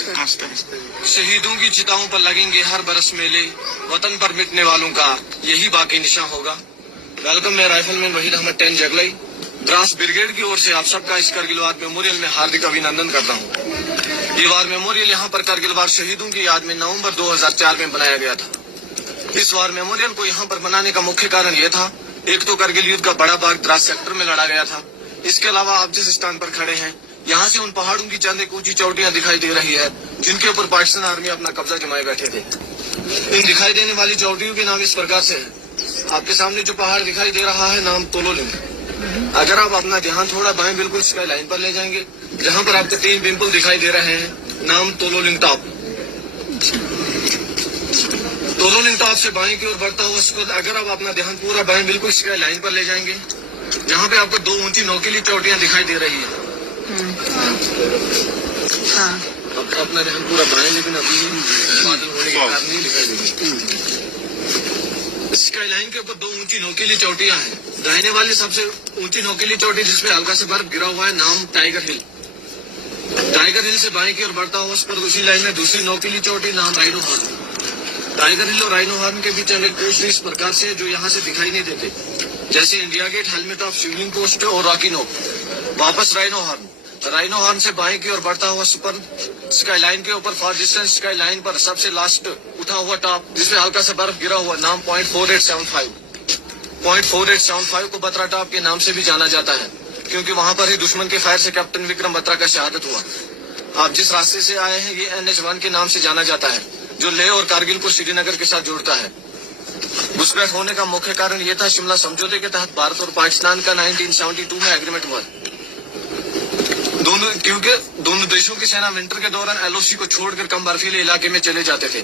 शहीदों की चिताओं पर लगेंगे हर बरस मेले, वतन पर मिटने वालों का यही बाकी निशान होगा। वेलकम, मैं राइफलमैन वहीद अहमद 10 जगलई द्रास ब्रिगेड की ओर से आप सबका इस करगिल वार मेमोरियल में हार्दिक अभिनंदन करता हूँ। ये वार मेमोरियल यहाँ पर करगिल वार शहीदों की याद में नवंबर 2004 में बनाया गया था। इस वार मेमोरियल को यहाँ पर बनाने का मुख्य कारण ये था, एक तो करगिल युद्ध का बड़ा भाग द्रास सेक्टर में लड़ा गया था। इसके अलावा आप जिस स्थान पर खड़े हैं, यहाँ से उन पहाड़ों की चंद एक ऊंची चोटियां दिखाई दे रही है, जिनके ऊपर पाकिस्तान आर्मी अपना कब्जा जमाए बैठे थे। इन दिखाई देने वाली चोटियों के नाम इस प्रकार से है। आपके सामने जो पहाड़ दिखाई दे रहा है, नाम तोलोलिंग। अगर आप अपना ध्यान थोड़ा बाएं बिल्कुल स्काई लाइन पर ले जाएंगे, जहाँ पर आपको 3 पिंपल दिखाई दे रहे हैं, नाम तोलोलिंग टॉप। तोलोलिंग टॉप से बाएं की ओर बढ़ता हुआ स्कूल, अगर आप अपना ध्यान पूरा बाएं बिल्कुल स्काई लाइन पर ले जाएंगे, जहाँ पे आपको 2 ऊंची नोकीली चोटियां दिखाई दे रही है। हाँ। अब अपना ध्यान पूरा बाएं, लेकिन अभी बादल होने के कारण नहीं दिखाई देगी। स्काई लाइन के ऊपर 2 ऊंची नोकीली चोटियां हैं। दाहिने वाली सबसे ऊंची नोकीली चोटी जिसपे हल्का से बर्फ गिरा हुआ है, नाम टाइगर हिल। टाइगर हिल से बाएं की ओर बढ़ता हुआ उस पर उसी लाइन में दूसरी नोकीली चोटी, नाम राइनो हॉर्न। टाइगर हिल और राइनो हॉर्न के बीच एक पोस्ट इस प्रकार से, जो यहाँ से दिखाई नहीं देते, जैसे India Gate, helmet of Shivling post और रॉकी नोक। वापस राइनो हॉर्न। राइनो हॉर्न से बाएं की ओर बढ़ता हुआ सुपर स्काई लाइन के ऊपर फॉर डिस्टेंस स्काई लाइन पर सबसे लास्ट उठा हुआ टॉप, जिसमें हल्का सा बर्फ गिरा हुआ, नाम 0.4875। 0.4875 को बत्रा टॉप के नाम से भी जाना जाता है, क्योंकि वहां पर ही दुश्मन के फायर से कैप्टन विक्रम बत्रा का शहादत हुआ। आप जिस रास्ते से आए हैं, ये NH-1 के नाम से जाना जाता है, जो लेह और कारगिल को श्रीनगर के साथ जोड़ता है। घुसपैठ होने का मुख्य कारण यह था, शिमला समझौते के तहत भारत और पाकिस्तान का 1972 में एग्रीमेंट हुआ, क्योंकि दोनों देशों की सेना विंटर के दौरान LOC को छोड़कर कम बर्फीले इलाके में चले जाते थे।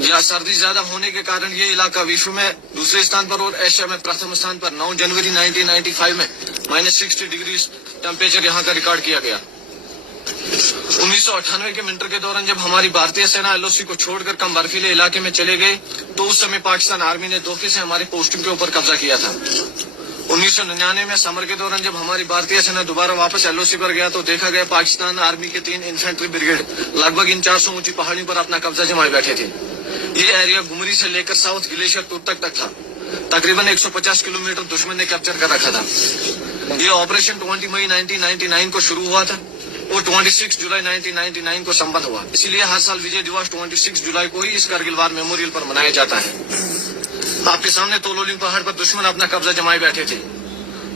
या सर्दी ज्यादा होने के कारण ये इलाका विश्व में दूसरे स्थान पर और एशिया में प्रथम स्थान पर 9 जनवरी 1995 में -60 डिग्री टेम्परेचर यहाँ का रिकॉर्ड किया गया। 1998 के विंटर के दौरान जब हमारी भारतीय सेना LOC को छोड़कर कम बर्फीले इलाके में चले गए, तो उस समय पाकिस्तान आर्मी ने धोखे से हमारी पोस्टिंग के ऊपर कब्जा किया था। 1999 में समर के दौरान जब हमारी भारतीय सेना दोबारा वापस LOC पर गया, तो देखा गया पाकिस्तान आर्मी के 3 इन्फेंट्री ब्रिगेड लगभग इन 400 ऊंची पहाड़ियों पर अपना कब्जा जमाए बैठे थे। ये एरिया गुमरी से लेकर साउथ ग्लेशियर तुर्तक तक था। तकरीबन 150 किलोमीटर दुश्मन ने कैप्चर कर रखा था। ये ऑपरेशन 20 मई 1999 को शुरू हुआ था और 26 जुलाई 1999 को संपन्न हुआ। इसीलिए हर साल विजय दिवस 26 जुलाई को ही इस करगिल वार मेमोरियल पर मनाया जाता है। आपके सामने तोलोलिंग पहाड़ पर दुश्मन अपना कब्जा जमाए बैठे थे।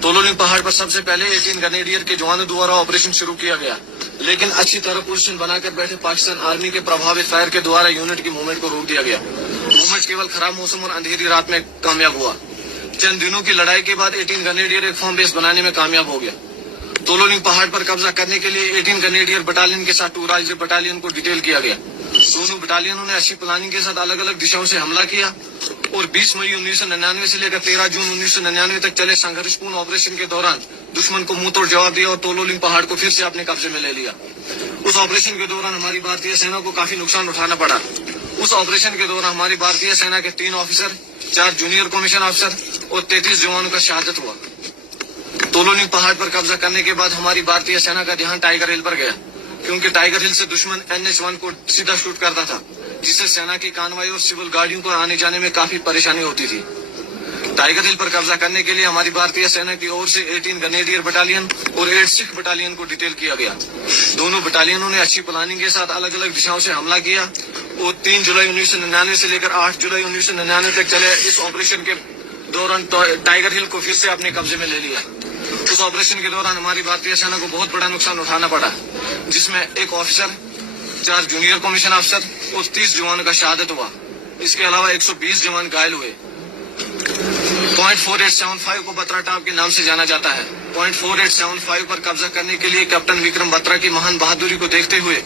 तोलोलिंग पहाड़ पर सबसे पहले 18 ग्रेनेडियर के जवानों द्वारा ऑपरेशन शुरू किया गया, लेकिन अच्छी तरह पोजीशन बनाकर बैठे पाकिस्तान आर्मी के प्रभावित फायर के द्वारा यूनिट की मूवमेंट को रोक दिया गया। मूवमेंट केवल खराब मौसम और अंधेरी रात में कामयाब हुआ। चंद दिनों की लड़ाई के बाद 18 ग्रेनेडियर एक फॉर्म बेस बनाने में कामयाब हो गया। तोलोलिंग पहाड़ पर कब्जा करने के लिए 18 ग्रेनेडियर बटालियन के साथ 2 राइफल बटालियन को डिटेल किया गया। दोनों बटालियनों ने अच्छी प्लानिंग के साथ अलग अलग दिशाओं से हमला किया और 20 मई 1999 से लेकर 13 जून 1999 तक चले संघर्षपूर्ण ऑपरेशन के दौरान दुश्मन को मुंह तोड़ जवाब दिया और तोलोलिंग पहाड़ को फिर से अपने कब्जे में ले लिया। उस ऑपरेशन के दौरान हमारी भारतीय सेना को काफी नुकसान उठाना पड़ा। उस ऑपरेशन के दौरान हमारी भारतीय सेना के 3 ऑफिसर, 4 जूनियर कमीशन ऑफिसर और 33 जवानों का शहादत हुआ। तोलोलिंग पहाड़ पर कब्जा करने के बाद हमारी भारतीय सेना का ध्यान टाइगर हिल पर गया, क्योंकि टाइगर हिल से दुश्मन NH-1 को सीधा शूट करता था, जिससे सेना की कानवाई और सिविल गाड़ियों को आने जाने में काफी परेशानी होती थी। टाइगर हिल पर कब्जा करने के लिए हमारी भारतीय सेना की ओर से 18 ग्रेनेडियर बटालियन और 8 सिख बटालियन को डिटेल किया गया। दोनों बटालियनों ने अच्छी प्लानिंग के साथ अलग अलग दिशाओं से हमला किया और 3 जुलाई 1999 से लेकर 8 जुलाई 1999 तक चले इस ऑपरेशन के दौरान टाइगर हिल को फिर से अपने कब्जे में ले लिया। उस ऑपरेशन के दौरान हमारी भारतीय सेना को बहुत बड़ा नुकसान उठाना पड़ा, जिसमें 1 ऑफिसर, 4 जूनियर कमीशन अफसर और 30 जवानों का शहादत हुआ। इसके अलावा 120 जवान घायल हुए। 0.4875 को बत्रा टॉप के नाम से जाना जाता है। 0.4875 पर कब्जा करने के लिए कैप्टन विक्रम बत्रा की महान बहादुरी को देखते हुए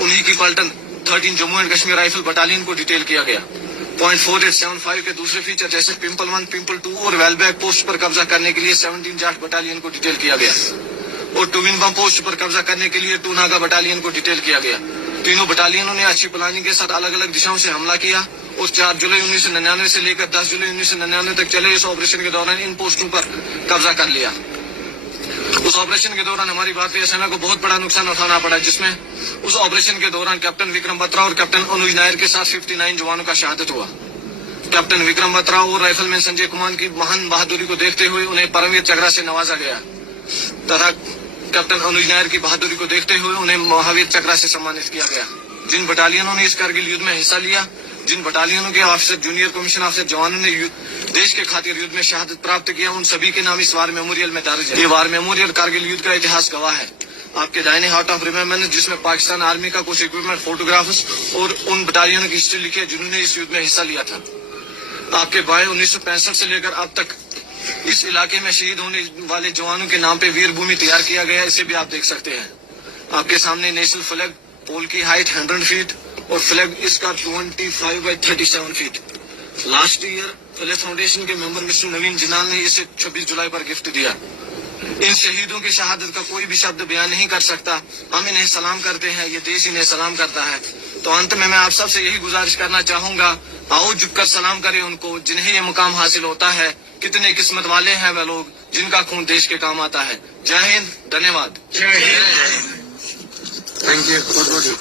उन्हीं की पलटन 13 Jammu and Kashmir rifle battalion को डिटेल किया गया। 0.4875 के दूसरे फीचर जैसे पिंपल 1, पिंपल 2 और वेलबैक पोस्ट पर कब्जा करने के लिए 17 जाट बटालियन को डिटेल किया गया और टूविन बम पोस्ट पर कब्जा करने के लिए 2 नागा बटालियन को डिटेल किया गया। तीनों बटालियनों ने अच्छी प्लानिंग के साथ अलग अलग दिशाओं से हमला किया और 4 जुलाई 1999 से लेकर 10 जुलाई 1999 तक चले इस ऑपरेशन के दौरान इन पोस्टों पर कब्जा कर लिया। उस ऑपरेशन के दौरान हमारी भारतीय सेना को बहुत बड़ा नुकसान उठाना पड़ा, जिसमें उस ऑपरेशन के दौरान कैप्टन विक्रम बत्रा और कैप्टन अनुज नायर के साथ 59 जवानों का शहादत हुआ। कैप्टन विक्रम बत्रा और राइफलमैन संजय कुमार की महान बहादुरी को देखते हुए उन्हें परमवीर चक्र से नवाजा गया तथा कैप्टन अनुज नायर की बहादुरी को देखते हुए उन्हें महावीर चक्र से सम्मानित किया गया। जिन बटालियनों ने इस कारगिल युद्ध में हिस्सा लिया, जिन बटालियनों के ऑफिसर, जूनियर कमीशन ऑफिसर जवानों ने देश के खातिर युद्ध में शहादत प्राप्त किया, उन सभी के नाम इस वार मेमोरियल में दर्ज है। ये वार मेमोरियल कारगिल युद्ध का इतिहास गवाह है। आपके दाहिने हार्ट ऑफ रिमेम्बरेंस, जिसमें पाकिस्तान आर्मी का कुछ इक्विपमेंट, फोटोग्राफ्स और उन बटालियनों की हिस्ट्री लिखी है जिन्होंने इस युद्ध में हिस्सा लिया था। आपके बाएं 1965 से लेकर अब तक इस इलाके में शहीद होने वाले जवानों के नाम पे वीर भूमि तैयार किया गया है, इसे भी आप देख सकते हैं। आपके सामने नेशनल फ्लैग, पोल की हाइट 100 फीट और फ्लैग इसका 25 by 37 feet. Last year flag foundation के मेंबर मिस्टर नवीन जिनाल ने इसे 26 जुलाई पर गिफ्ट दिया। इन शहीदों की शहादत का कोई भी शब्द बयान नहीं कर सकता। हम इन्हें सलाम करते हैं, ये देश इन्हें सलाम करता है। तो अंत में मैं आप सबसे यही गुजारिश करना चाहूंगा, आओ झुककर सलाम करें उनको जिन्हें ये मुकाम हासिल होता है। कितने किस्मत वाले हैं वे लोग जिनका खून देश के काम आता है। जय हिंद, धन्यवाद। Thank you.